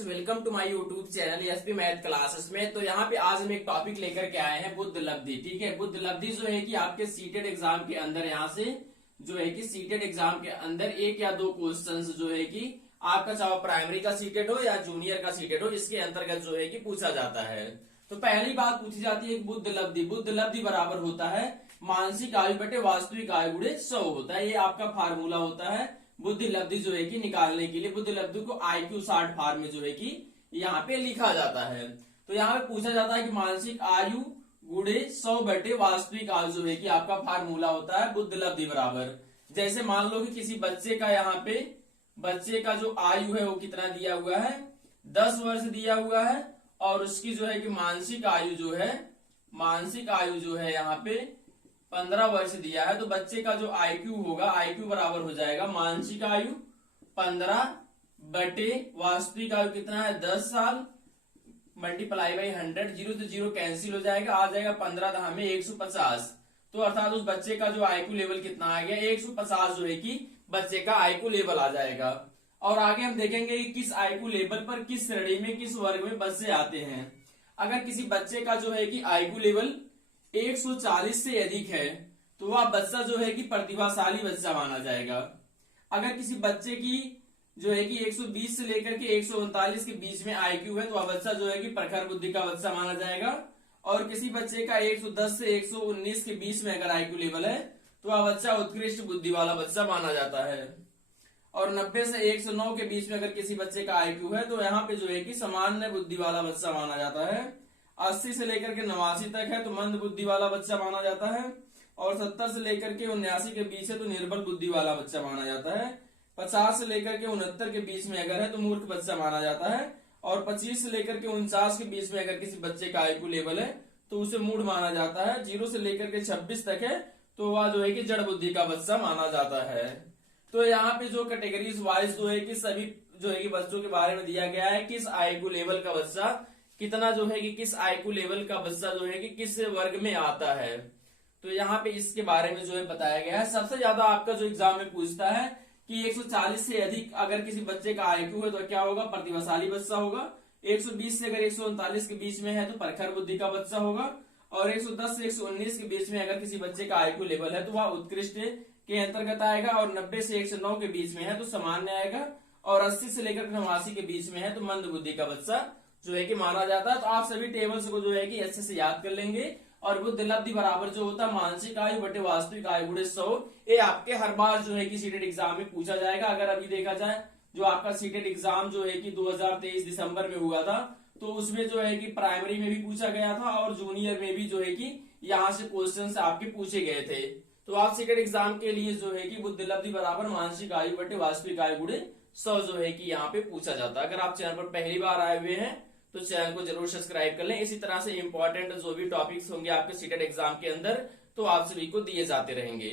Friends, welcome to my YouTube channel SP math classes में। तो यहाँ पे आज हम एक टॉपिक लेकर के आए हैं बुद्ध लब्धि। ठीक है, बुद्ध लब्धि जो है कि आपके सीटेड एग्जाम के अंदर यहाँ से जो है कि सीटेड एग्जाम के अंदर एक या दो क्वेश्चंस जो है कि आपका चाहे प्राइमरी का सीटेड हो या जूनियर का सीटेड हो, इसके अंतर्गत जो है कि पूछा जाता है। तो पहली बात पूछी जाती है बुद्ध लब्धि। बुद्ध लब्धि बराबर होता है मानसिक आयु बटे वास्तविक आयु गुणे 100 होता है। ये आपका फार्मूला होता है बुद्धि लब्धि जो है कि निकालने के लिए। बुद्धि लब्धि को IQ 60 फॉर्म में जो है कि यहाँ पे लिखा जाता है। तो यहाँ पे पूछा जाता है कि मानसिक आयु गुणे 100 बटे वास्तविक आयु जो है कि आपका फार्मूला होता है बुद्धि लब्धि बराबर। जैसे मान लो कि किसी बच्चे का यहाँ पे बच्चे का जो आयु है वो कितना दिया हुआ है, 10 वर्ष दिया हुआ है, और उसकी जो है कि मानसिक आयु जो है यहाँ पे 15 वर्ष दिया है। तो बच्चे का जो IQ होगा, IQ बराबर हो जाएगा मानसिक आयु 15 बटे वास्तविक आयु कितना है 10 साल, मल्टीप्लाई बाई 100, 0 से 0 कैंसिल हो जाएगा, आ जाएगा 15 दहा में 150। तो अर्थात उस बच्चे का जो IQ लेवल कितना आ गया 150 जो है कि बच्चे का IQ लेवल आ जाएगा। और आगे हम देखेंगे कि किस IQ लेवल पर किस श्रेणी में किस वर्ग में बच्चे आते हैं। अगर किसी बच्चे का जो है कि IQ लेवल 140 से अधिक है तो वह बच्चा जो है कि प्रतिभाशाली बच्चा माना जाएगा। अगर किसी बच्चे की जो है कि 120 से लेकर के 139 के बीच में IQ है तो वह बच्चा जो है कि प्रखर बुद्धि का बच्चा माना जाएगा। और किसी बच्चे का 110 से 119 के बीच में अगर IQ लेवल है तो वह बच्चा उत्कृष्ट बुद्धि वाला बच्चा माना जाता है। और 90 से 109 के बीच में अगर किसी बच्चे का IQ है तो यहाँ पे जो है कि सामान्य बुद्धि वाला बच्चा माना जाता है। 80 से लेकर के 89 तक है तो मंद बुद्धि वाला बच्चा माना जाता है। और 70 से लेकर के 79 के बीच है तो निर्बल बुद्धि वाला बच्चा माना जाता है। 50 से लेकर के 69 के बीच में अगर है तो मूर्ख बच्चा माना जाता है। और 25 से लेकर के 49 के बीच में अगर किसी बच्चे का IQ लेवल है तो उसे मूढ़ माना जाता है। 0 से लेकर के 26 तक है तो वह जो है कि जड़ बुद्धि का बच्चा माना जाता है। तो यहाँ पे जो कैटेगरीज वाइज जो है कि सभी जो है कि बच्चों के बारे में दिया गया है, किस IQ लेवल का बच्चा कितना जो है कि किस IQ लेवल का बच्चा जो है कि किस वर्ग में आता है। तो यहाँ पे इसके बारे में जो है बताया गया है। सबसे ज्यादा आपका जो एग्जाम में पूछता है कि 140 से अधिक अगर किसी बच्चे का IQ है तो क्या होगा, प्रतिभाशाली बच्चा होगा। 120 से अगर 139 के बीच में है तो प्रखर बुद्धि का बच्चा होगा। और 110 से 119 के बीच में अगर किसी बच्चे का IQ लेवल है तो वह उत्कृष्ट के अंतर्गत आएगा। और 90 से 109 के बीच में है तो सामान्य आएगा। और 80 से लेकर 89 के बीच में है तो मंद बुद्धि का बच्चा जो है कि माना जाता है। तो आप सभी टेबल्स को जो है कि अच्छे से याद कर लेंगे। और बुद्ध लब्धि बराबर जो होता है मानसिक आयु बटे वास्तविक आयु गुणे 100, ये आपके हर बार जो है कि सीटेड एग्जाम में पूछा जाएगा। अगर अभी देखा जाए जो आपका सीटेड एग्जाम जो है कि 2023 दिसंबर में हुआ था तो उसमें जो है कि प्राइमरी में भी पूछा गया था और जूनियर में भी जो है कि यहाँ से क्वेश्चन आपके पूछे गए थे। तो आप सीटेड एग्जाम के लिए जो है कि बुद्ध लब्धि बराबर मानसिक आयु बटे वास्तविक आयु गुणे 100 जो है कि यहाँ पे पूछा जाता है। अगर आप चैनल पर पहली बार आए हुए हैं तो चैनल को जरूर सब्सक्राइब कर लें। इसी तरह से इंपॉर्टेंट जो भी टॉपिक्स होंगे आपके सीटेड एग्जाम के अंदर तो आप सभी को दिए जाते रहेंगे।